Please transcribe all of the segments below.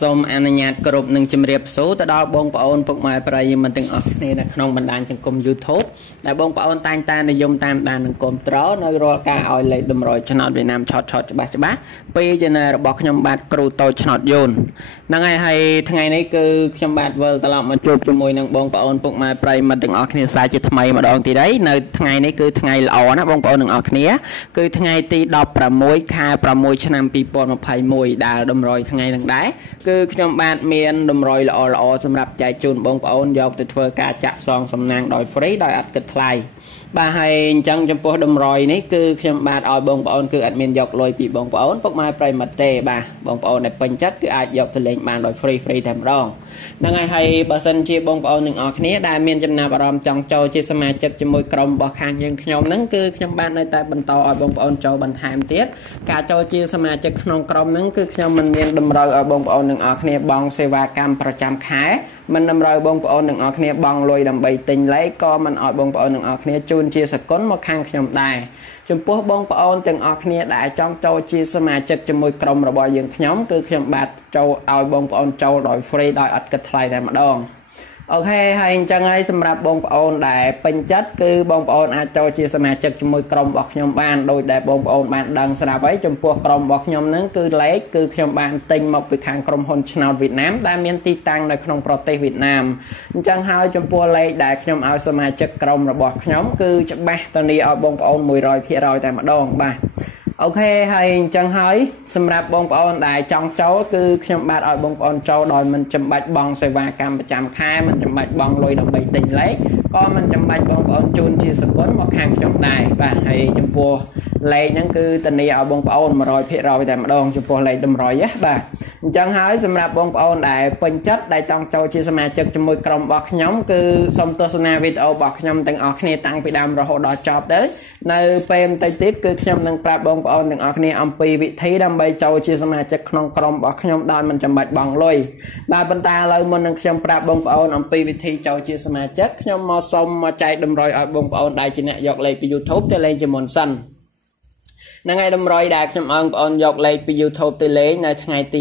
សូមអនុញ្ញាតគោរពនឹងជម្រាបសួរទៅដល់បងប្អូនពុកម៉ែប្រិយមិត្តទាំងអស់គ្នានៅក្នុងបណ្ដាញសង្គម YouTube ដែលបងប្អូនតែងតែនិយមតាមដាននិងគាំទ្រនៅរាល់ការឲ្យលេខតម្រុយឆ្នោតវៀតណាមឆតច្បាស់ពីជនារបស់ខ្ញុំបាទគ្រូតូចឆ្នោតយូនហ្នឹងហើយថ្ងៃនេះគឺខ្ញុំបាទវិលត្រឡប់មកជួបជាមួយនឹងបងប្អូនពុកម៉ែប្រិយមិត្តទាំងអស់គ្នាសាជាថ្មីម្ដងទៀតហើយនៅថ្ងៃនេះគឺថ្ងៃល្អណាបងប្អូនទាំងអស់គ្នាគឺថ្ងៃទី16ខែ6ឆ្នាំ2021ដែលតម្រុយថ្ងៃនឹងដែរគឺខ្ញុំបាទមានតម្រុយល្អសម្រាប់ចែកជូនបងប្អូនយកទៅធ្វើការចាក់ផ្សងសំណាងដោយ free ដោយអត់គិតថ្លៃបាទហើយអញ្ចឹងចំពោះតម្រុយនេះគឺខ្ញុំបាទឲ្យបងប្អូនគឺអត់មានយកលុយពីបងប្អូនពុកម៉ែប្រិយមិត្តទេបាទបងប្អូនដែលពេញចិត្តគឺអាចយកទៅលេងបានដោយ free តែម្ដងហ្នឹងហើយបើសិនជាបងប្អូនទាំងអស់គ្នាដែលមានចំណាប់អារម្មណ៍ចង់ចូលជាសមាជិកជាមួយក្រុមរបស់ខាងយើងខ្ញុំហ្នឹងគឺខ្ញុំបាទនៅតែបន្តឲ្យបងប្អូនចូលបន្ថែមទៀតការចូលជាសមាជិកក្នុងក្រុមហ្នឹងគឺខ្ញុំមិនមានតម្រូវឲ្យបងប្អូនទាំងអស់គ្នាបង់សេវាកម្មប្រចាំខែមិនតម្រូវបងប្អូនទាំងអស់គ្នាបង់លុយដើម្បីទិញលេខក៏មិនឲ្យបងប្អូនទាំងអស់គ្នាជូនជាសកុនមកខាងខ្ញុំដែរចំពោះបងប្អូនទាំងអស់គ្នាដែលចង់ចូលជាសមាជិកជាមួយក្រុមរបស់យើងខ្ញុំគឺខ្ញុំបាទចូលឲ្យបងប្អូនចូលដោយ free ដោយអត់គិតថ្លៃតែម្ដងអូខេហើយអញ្ចឹងហើយសម្រាប់បងប្អូនដែលពេញចិត្តគឺបងប្អូនអាចចូលជាសមាជិកជាមួយក្រុមរបស់ខ្ញុំបានដោយដែលបងប្អូនបានដឹងស្រាប់ហើយចំពោះក្រុមរបស់ខ្ញុំហ្នឹងគឺលេខគឺខ្ញុំបានទិញមកពីខាងក្រុមហ៊ុនឆ្នោតវៀតណាមដែលមានទីតាំងនៅក្នុងប្រទេសវៀតណាមអញ្ចឹងហើយចំពោះលេខដែលខ្ញុំឲ្យសមាជិកក្រុមរបស់ខ្ញុំគឺច្បាស់ទៅនេះឲ្យបងប្អូន 100% តែម្ដងបាទអូខេហើយអញ្ចឹងហើយសម្រាប់បងប្អូនដែលចង់ចូលគឺខ្ញុំបាទឲ្យបងប្អូនចូលដោយមិនចាំបាច់បង់សេវាកម្មប្រចាំខែមិនចាំបាច់បង់លុយដើម្បីទិញលេខក៏មិនចាំបាច់បងប្អូនជូនជាសកុនមកខាងខ្ញុំដែរបាទហើយចំពោះលេខហ្នឹងគឺធានាឲ្យបងប្អូន 100% តែម្ដងចំពោះលេខតម្រុយណាបាទអញ្ចឹងហើយសម្រាប់បងប្អូនដែលពេញចិត្តដែលចង់ចូលជាសមាជិកជាមួយក្រុមរបស់ខ្ញុំគឺសូមទស្សនាវីដេអូរបស់ខ្ញុំទាំងអស់គ្នាតាំងពីដើមរហូតដល់ចប់ទៅនៅពេលបន្តិចទៀតគឺខ្ញុំនឹងប្រាប់បងប្អូនទាំងអស់គ្នាអំពីវិធីដើម្បីចូលជាសមាជិកក្នុងក្រុមរបស់ខ្ញុំដោយមិនចាំបាច់បង់លុយបាទប៉ុន្តែឥឡូវមុននឹងខ្ញុំប្រាប់បងប្អូនអំពីវិធីចូលជាសមាជិកខ្ញុំមកសូមមកចែកតម្រុយឲ្យបងប្អូនដែលជាអ្នកយកលេខពី YouTube ទៅលេងជាមុនសិនហ្នឹងហើយតម្រុយដែលខ្ញុំឲ្យបងប្អូនយកលេខពី YouTube ទៅលេងនៅថ្ងៃទី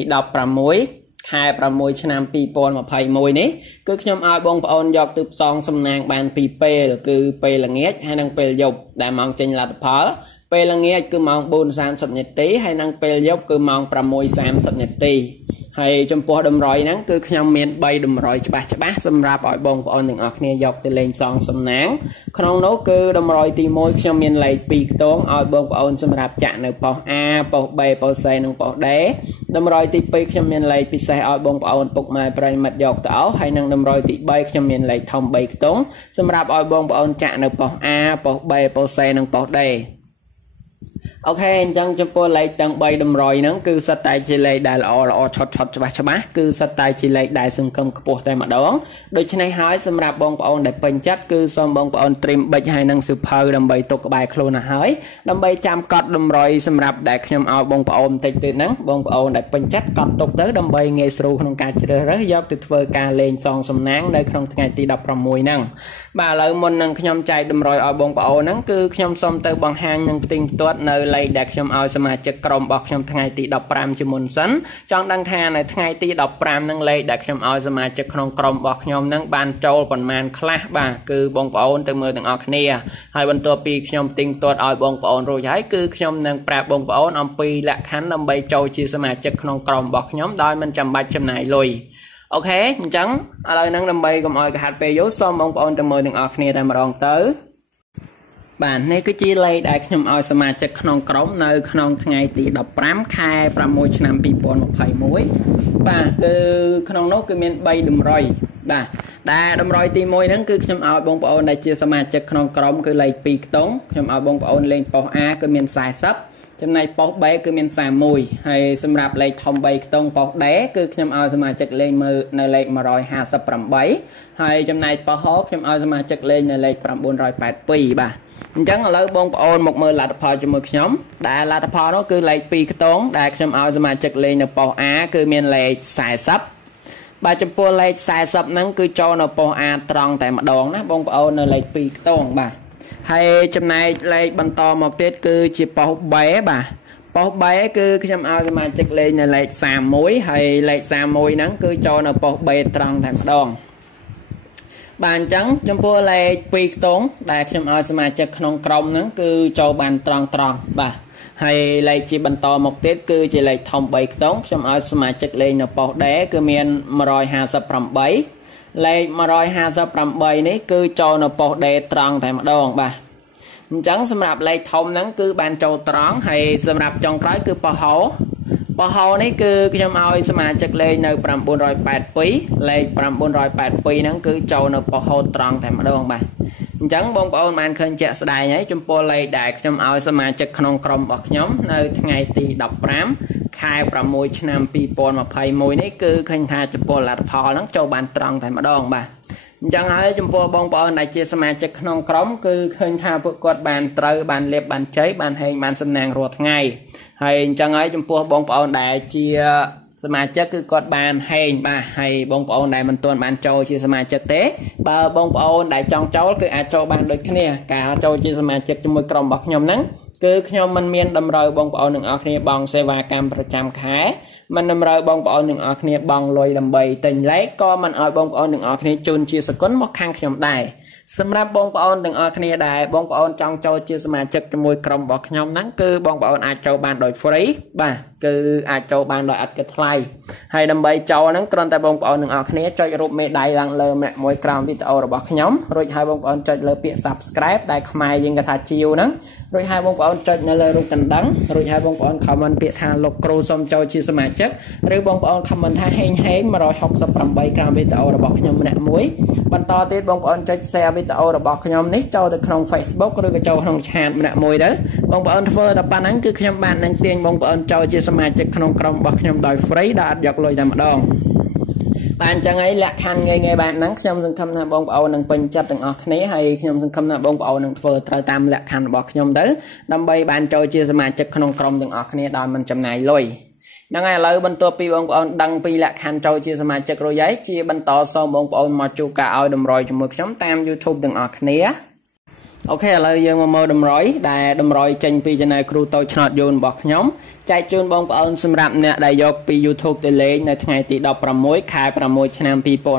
16ខែ6ឆ្នាំ2021នេះគឺខ្ញុំឲ្យបងប្អូនយកទៅផ្សងសំណាងបានពីរពេលគឺពេលល្ងាចហើយនិងពេលយប់ដែលម៉ោងចេញលទ្ធផលពេលល្ងាចគឺម៉ោង 4:30 នាទីហើយនិងពេលយប់គឺម៉ោង 6:30 នាទីហើយចំពោះតម្រុយហ្នឹងគឺខ្ញុំមាន3តម្រុយច្បាស់សម្រាប់ឲ្យបងប្អូនទាំងអស់គ្នាយកទៅលេងសងសំណាងក្នុងនោះគឺតម្រុយទី1ខ្ញុំមានលេខ2ខ្ទងឲ្យបងប្អូនសម្រាប់ចាក់នៅប៉ុស A ប៉ុស B ប៉ុស C និងប៉ុស D តម្រុយទី2ខ្ញុំមានលេខពិសេសឲ្យបងប្អូនពុកម៉ែប្រិយមិត្តយកទៅអោហើយនិងតម្រុយទី3ខ្ញុំមានលេខធំ3ខ្ទងសម្រាប់ឲ្យបងប្អូនចាក់នៅប៉ុស A ប៉ុស B ប៉ុស C និងប៉ុស Dអូខេអញ្ចឹងចំពោះលេខទាំង3តម្រុយហ្នឹងគឺសិតតែជាលេខដែលល្អឆុតច្បាស់គឺសិតតែជាលេខដែលសង្ឃឹមខ្ពស់តែម្ដងដូច្នេះហើយសម្រាប់បងប្អូនដែលពេញចិត្តគឺសូមបងប្អូនត្រៀមប៊ិចហើយនឹងសៀវភៅដើម្បីទុកក្បែរខ្លួនឲ្យហើយដើម្បីចាំកត់តម្រុយសម្រាប់ដែលខ្ញុំឲ្យបងប្អូនបន្តិចទៀតហ្នឹងបងប្អូនដែលពេញចិត្តកត់ទុកទៅដើម្បីងាយស្រួលក្នុងការជ្រើសរើសយកទៅធ្វើការលេងសងសំណាងនៅក្នុងថ្ងៃទី16ហ្នឹងបាទឥឡូវមុននឹងខ្ញុំចែកតម្រុយឲ្យបងប្អូនហ្នឹងគឺខ្ញុំសូមទៅបង្ហាញនឹងផ្ទៃផ្ទាត់នៅលេខដែលខ្ញុំឲ្យសមាជិកក្រុមរបស់ខ្ញុំថ្ងៃទី15ជាមុនសិនចង់ដឹងថានៅថ្ងៃទី15នឹងលេខដែលខ្ញុំឲ្យសមាជិកក្នុងក្រុមរបស់ខ្ញុំនឹងបានចូលប៉ុន្មានខ្លះបាទគឺបងប្អូនទៅមើលទាំងអស់គ្នាហើយបន្ទាប់ពីខ្ញុំទិញទាត់ឲ្យបងប្អូនរួចហើយគឺខ្ញុំនឹងប្រាប់បងប្អូនអំពីលក្ខខណ្ឌដើម្បីចូលជាសមាជិកក្នុងក្រុមរបស់ខ្ញុំដោយមិនចាំបាច់ចំណាយលុយអូខេអញ្ចឹងឥឡូវហ្នឹងដើម្បីកុំឲ្យកាហាត់ពេលយូរសូមបងប្អូនទៅមើលទាំងអស់គ្នាតែម្ដងទៅបាទនេះគឺជាលេខដែលខ្ញុំឲ្យសមាជិកក្នុងក្រុមនៅក្នុងថ្ងៃទី15ខែ6ឆ្នាំ2021បាទគឺក្នុងនោះគឺមាន3តម្រុយបាទដែលតម្រុយទី1ហ្នឹងគឺខ្ញុំឲ្យបងប្អូនដែលជាសមាជិកក្នុងក្រុមគឺលេខ2ខ្ទង់ខ្ញុំឲ្យបងប្អូនលេងប៉ុស A គឺមាន40ចំណែកប៉ុស B គឺមាន31ហើយសម្រាប់លេខធំ3ខ្ទង់ប៉ុស D គឺខ្ញុំឲ្យសមាជិកលេងមើលនៅលេខ158ហើយចំណែកប៉ុស H ខ្ញុំឲ្យសមាជិកលេងនៅលេខ982បាទអញ្ចឹងឥឡូវបងប្អូនមកមើលលទ្ធផលជាមួយខ្ញុំដែលលទ្ធផលនោះគឺលេខ2ខ្ទង់ដែលខ្ញុំឲ្យសមាជិកលេងនៅប៉ុស A គឺមានលេខ40បាទចំពោះលេខ40ហ្នឹងគឺចូលនៅប៉ុស A ត្រង់តែម្ដងណាបងប្អូននៅលេខ2ខ្ទង់បាទហើយចំណែកលេខបន្តមកទៀតគឺជាប៉ុស B បាទ ប៉ុស B គឺខ្ញុំឲ្យសមាជិកលេខនៅលេខ31ហើយលេខ31ហ្នឹងគឺចូលនៅប៉ុស B ត្រង់តែម្ដងបានអញ្ចឹងចំពោះលេខ2ខ្ទង់ដែលខ្ញុំឲ្យសមាជិកក្នុងក្រុមហ្នឹងគឺចូលបានត្រង់បាទហើយលេខជាបន្តមកទៀតគឺជាលេខធំ3ខ្ទង់ខ្ញុំឲ្យសមាជិកលេខនៅប៉ុស D គឺមាន158លេខ158នេះគឺចូលនៅប៉ុស D ត្រង់តែម្ដងបាទអញ្ចឹងសម្រាប់លេខធំហ្នឹងគឺបានចូលត្រង់ហើយសម្រាប់ចុងក្រោយគឺប៉ុសហោនេះគឺខ្ញុំឲ្យសមាជិកលេខនៅ982លេខ982ហ្នឹងគឺចូលនៅប៉ុសហោត្រង់តែម្ដងបាទអញ្ចឹងបងប្អូនបានឃើញជាក់ស្ដែងហើយចំពោះលេខដែលខ្ញុំឲ្យសមាជិកក្នុងក្រុមរបស់ខ្ញុំនៅថ្ងៃទី15ខែ6ឆ្នាំ2021នេះគឺឃើញថាចំពោះលទ្ធផលហ្នឹងចូលបានត្រង់តែម្ដងបាទអញ្ចឹងហើយចំពោះបងប្អូនដែលជាសមាជិកក្នុងក្រុមគឺឃើញថាពួកគាត់បានត្រូវបានលាបបានជ័យបានហេងបានសំណាងរាល់ថ្ងៃហើយអញ្ចឹងហើយចំពោះបងប្អូនដែលជាសមាជិកគឺគាត់បានហេងបាទហើយបងប្អូនដែលមិនទាន់បានចូលជាសមាជិកទេបើបងប្អូនដែលចង់ចូលគឺអាចចូលបានដូចគ្នាការចូលជាសមាជិកជាមួយក្រុមរបស់ខ្ញុំហ្នឹងគឺខ្ញុំមិនមានតម្រូវបងប្អូនទាំងអស់គ្នាបង់សេវាកម្មប្រចាំខែមិនតម្រូវបងប្អូនទាំងអស់គ្នាបង់លុយដើម្បីទិញលេខក៏មិនឲ្យបងប្អូនទាំងអស់គ្នាជូនជាសកុនមកខាងខ្ញុំដែរសម្រាប់បងប្អូនទាំងអស់គ្នាដែលបងប្អូនចង់ចូលជាសមាជិកជាមួយក្រុមរបស់ខ្ញុំហ្នឹងគឺបងប្អូនអាចចូលបានដោយ free បាទគឺអាចចូលបានដោយឥតគិតថ្លៃហើយដើម្បីចូលហ្នឹងគ្រាន់តែបងប្អូនទាំងអស់គ្នាចុចរូបមេដៃឡើងលើម្នាក់មួយក្រោមវីដេអូរបស់ខ្ញុំរួចហើយបងប្អូនចុចលើពាក្យ subscribe ដែលខ្មែរយើងគេថាជាវហ្នឹងរួចហើយបងប្អូនចុចនៅលើរូបកណ្ដឹងរួចហើយបងប្អូន comment ពាក្យថាលោកគ្រូសូមចូលជាសមាជិកឬបងប្អូន comment ថាហេង168ក្រោមវីដេអូរបស់ខ្ញុំម្នាក់មួយបន្តទៀតបងប្អូនចុច share វីដេអូរបស់ខ្ញុំនេះចូលទៅក្នុង Facebook ឬក៏ចូលក្នុង chat ម្នាក់មួយទៅបងប្អូនធ្វើតែប៉ុណ្ណឹងគឺខ្ញុំបាននឹងទាញបងប្អូនចូលជាសមាជិកក្នុងក្រុមរបស់ខ្ញុំដោយ free ដែលអត់យកលុយតែម្ដងបាទអញ្ចឹងហើយលក្ខខណ្ឌងាយៗបែបហ្នឹងខ្ញុំសង្ឃឹមថាបងប្អូននឹងពេញចិត្តទាំងអស់គ្នាហើយខ្ញុំសង្ឃឹមថាបងប្អូននឹងធ្វើត្រូវតាមលក្ខខណ្ឌរបស់ខ្ញុំទៅដើម្បីបានចូលជាសមាជិកក្នុងក្រុមទាំងអស់គ្នាដោយមិនចំណាយលុយហ្នឹងហើយឥឡូវបន្ទាប់ពីបងប្អូនដឹងពីលក្ខខណ្ឌចូលជាសមាជិករួចហើយជាបន្តសូមបងប្អូនមកជួបការឲ្យតម្រុយជាមួយខ្ញុំតាម YouTube ទាំងអស់គ្នាអូខេឥឡូវយើងមកមើលតម្រុយដែលតម្រុយចេញពី Channel គ្រូតូចឆ្នោតយូនរបស់ខ្ញុំចែកជូនបងប្អូនសម្រាប់អ្នកដែលយកពី YouTube ទៅលេងនៅថ្ងៃទី16ខែ6ឆ្នាំ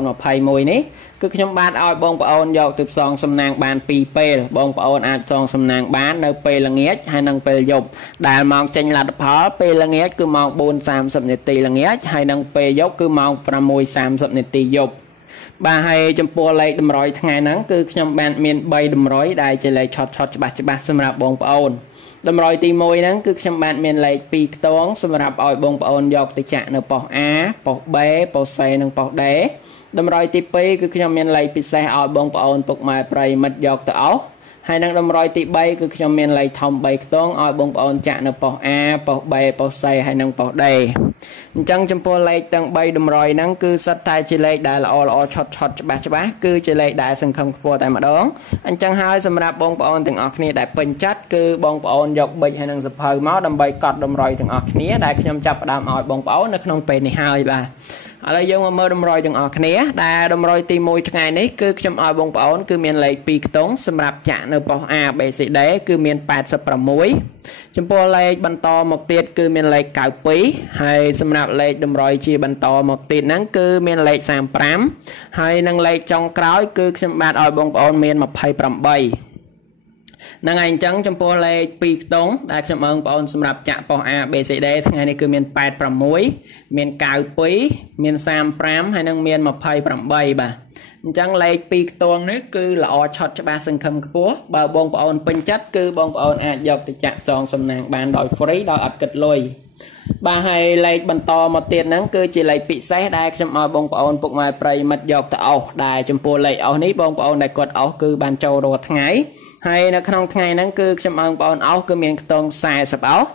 2021នេះគឺខ្ញុំបានឲ្យបងប្អូនយកទៅផ្សងសំណាងបាន2ពេលបងប្អូនអាចផ្សងសំណាងបាននៅពេលល្ងាចហើយនិងពេលយប់ដែលម៉ោងចេញលទ្ធផលពេលល្ងាចគឺម៉ោង 4:30 នាទីល្ងាចហើយនិងពេលយប់គឺម៉ោង 6:30 នាទីយប់បាទហើយចំពោះលេខតម្រុយថ្ងៃហ្នឹងគឺខ្ញុំបានមាន3តម្រុយដែលជាលេខឆតច្បាស់សម្រាប់បងប្អូនតម្រុយទី1ហ្នឹងគឺខ្ញុំបានមានលេខ2ខ្ទង់សម្រាប់ឲ្យបងប្អូនយកទៅចាក់នៅប៉ុស A ប៉ុស B ប៉ុស C និងប៉ុស D តម្រុយទី2គឺខ្ញុំមានលេខពិសេសឲ្យបងប្អូនពុកម៉ែប្រិយមិត្តយកទៅអស់ហើយនឹងតម្រុយទី3គឺខ្ញុំមានលេខធំ3ខ្ទង់ឲ្យបងប្អូនចាក់នៅប៉ុស A ប៉ុស B ប៉ុស C ហើយនិងប៉ុស D អញ្ចឹងចំពោះលេខទាំង3តម្រុយហ្នឹងគឺសិតតែជាលេខដែលល្អឆតច្បាស់គឺជាលេខដែលសង្ឃឹមខ្ពស់តែម្ដងអញ្ចឹងហើយសម្រាប់បងប្អូនទាំងអស់គ្នាដែលពេញចិត្តគឺបងប្អូនយកប៊ិចហើយនឹងសភៅមកដើម្បីកត់តម្រុយទាំងអស់គ្នាដែលខ្ញុំចាប់ផ្ដើមឲ្យបងប្អូននៅក្នុងពេលនេះហើយបាទឥឡូវយើងមកមើលតម្រុយទាំងអស់គ្នាដែលតម្រុយទី1ថ្ងៃនេះគឺខ្ញុំឲ្យបងប្អូនគឺមានលេខ2ខ្ទង់សម្រាប់ចាក់នៅប៉ុស A B C D គឺមាន86ចំពោះលេខបន្តមកទៀតគឺមានលេខ92ហើយសម្រាប់លេខតម្រុយជាបន្តមកទៀតហ្នឹងគឺមានលេខ35ហើយនិងលេខចុងក្រោយគឺខ្ញុំបានឲ្យបងប្អូនមាន28ហ្នឹងហើយអញ្ចឹងចំពោះលេខ2ខ្ទង់ដែលខ្ញុំឲ្យបងប្អូនសម្រាប់ចាក់ប៉ុស A B C D ថ្ងៃនេះគឺមាន86មាន92មាន35ហើយនិងមាន28បាទអញ្ចឹងលេខ2ខ្ទង់នេះគឺល្អឆតច្បាស់សង្ឃឹមខ្ពស់បើបងប្អូនពេញចិត្តគឺបងប្អូនអាចយកទៅចាក់ផ្សងសំណាងបានដោយ free ដោយអត់គិតលុយបាទហើយលេខបន្តមកទៀតហ្នឹងគឺជាលេខពិសេសដែលខ្ញុំឲ្យបងប្អូនពុកម៉ែប្រិយមិត្តយកទៅអស់ដែលចំពោះលេខអស់នេះបងប្អូនដែលគាត់អស់គឺបានចូលរាល់ថ្ងៃហើយនៅក្នុងថ្ងៃហ្នឹងគឺខ្ញុំឲ្យបងប្អូនអស់គឺមានខ្ទង់40អស់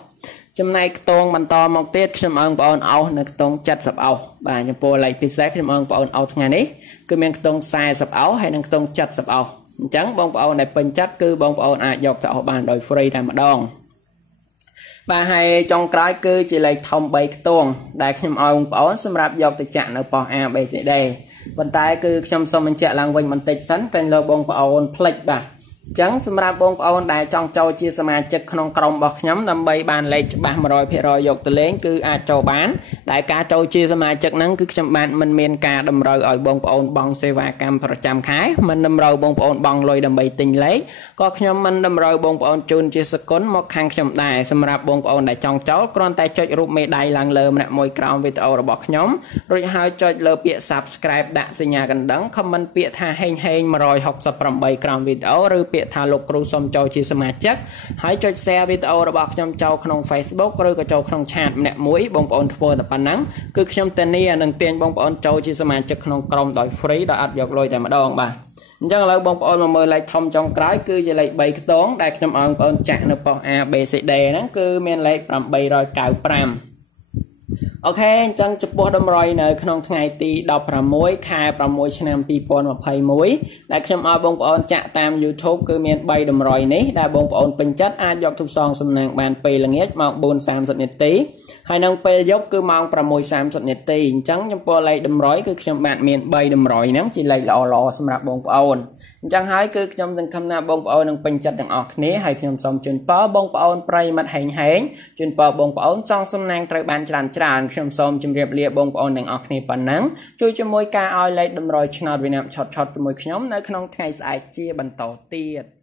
ចំណែកខ្ទង់បន្តមកទៀតខ្ញុំឲ្យបងប្អូនអស់នៅខ្ទង់70អស់បាទចំពោះលេខពិសេសខ្ញុំឲ្យបងប្អូនអស់ថ្ងៃនេះគឺមានខ្ទង់40អស់ហើយនិងខ្ទង់70អស់អញ្ចឹងបងប្អូនដែលពេញចិត្តគឺបងប្អូនអាចយកទៅអស់បានដោយ free តែម្ដងបាទហើយចុងក្រោយគឺជាលេខធំ3ខ្ទង់ដែលខ្ញុំឲ្យបងប្អូនសម្រាប់យកទៅចាក់នៅប៉ុស A B C D ប៉ុន្តែគឺខ្ញុំសូមបញ្ជាក់ឡើងវិញបន្តិចសិនតែលោកបងប្អូនភ្លេចបាទ ចឹងសម្រាប់បងប្អូនដែលចង់ចូលជាសមាជិកក្នុងក្រុមរបស់ខ្ញុំដើម្បីបានលេខច្បាស់ 100% យកទៅលេងគឺអាចចូលបានដែលការចូលជាសមាជិកហ្នឹងគឺខ្ញុំបានមិនមានការតម្រូវឲ្យបងប្អូនបង់សេវាកម្មប្រចាំខែមិនតម្រូវបងប្អូនបង់លុយដើម្បីទិញលេខក៏ខ្ញុំមិនតម្រូវបងប្អូនជូនជាសកុនមកខាងខ្ញុំដែរសម្រាប់បងប្អូនដែលចង់ចូលគ្រាន់តែចុចរូបមេដៃឡើងលើម្នាក់មួយក្រោមវីដេអូរបស់ខ្ញុំរួចហើយចុចលើពាក្យ Subscribe ដាក់សញ្ញាកណ្ដឹង comment ពាក្យថាហេង168ក្រោមវីដេអូឬពាក្យថាលោកគ្រូសូមចូលជាសមាជិកហើយចុច share វីដេអូរបស់ខ្ញុំចូលក្នុង Facebook ឬក៏ចូលក្នុង chat ម្នាក់មួយបងប្អូនធ្វើតែប៉ុណ្ណឹងគឺខ្ញុំធានានឹងទាញបងប្អូនចូលជាសមាជិកក្នុងក្រុមដោយ free ដោយអត់យកលុយតែម្ដងបាទអញ្ចឹងឥឡូវបងប្អូនមកមើលលេខធំចុងក្រោយគឺជាលេខ3ខ្ទងដែលខ្ញុំឲ្យបងប្អូនចាក់នៅប៉ុស្តិ៍ A B C D ហ្នឹងគឺមានលេខ895អូខេអញ្ចឹងចំពោះតម្រុយនៅក្នុងថ្ងៃទី16ខែ6ឆ្នាំ2021ដែលខ្ញុំឲ្យបងប្អូនចាក់តាម YouTube គឺមាន3តម្រុយនេះដែលបងប្អូនពេញចិត្តអាចយកទៅសងសំណាងបានពេលល្ងាចម៉ោង 4:30 នាទីហើយនៅពេលយប់គឺម៉ោង 6:30 នាទីអញ្ចឹងចំពោះលេខតម្រុយគឺខ្ញុំបានមាន3តម្រុយហ្នឹងជាលេខល្អៗសម្រាប់បងប្អូនអញ្ចឹងហើយគឺខ្ញុំសង្ឃឹមថាបងប្អូននឹងពេញចិត្តទាំងអស់គ្នាហើយខ្ញុំសូមជូនពរបងប្អូនប្រិយមិត្តហេងជូនពរបងប្អូនចង់សំណាងត្រូវបានច្រើនខ្ញុំសូមជម្រាបលាបងប្អូនទាំងអស់គ្នាប៉ុណ្ណឹងជួយជាមួយការឲ្យលេខតម្រុយឆ្នោតវិញ្ញាបឆុតជាមួយខ្ញុំនៅក្នុងថ្ងៃស្អែកជាបន្តទៀត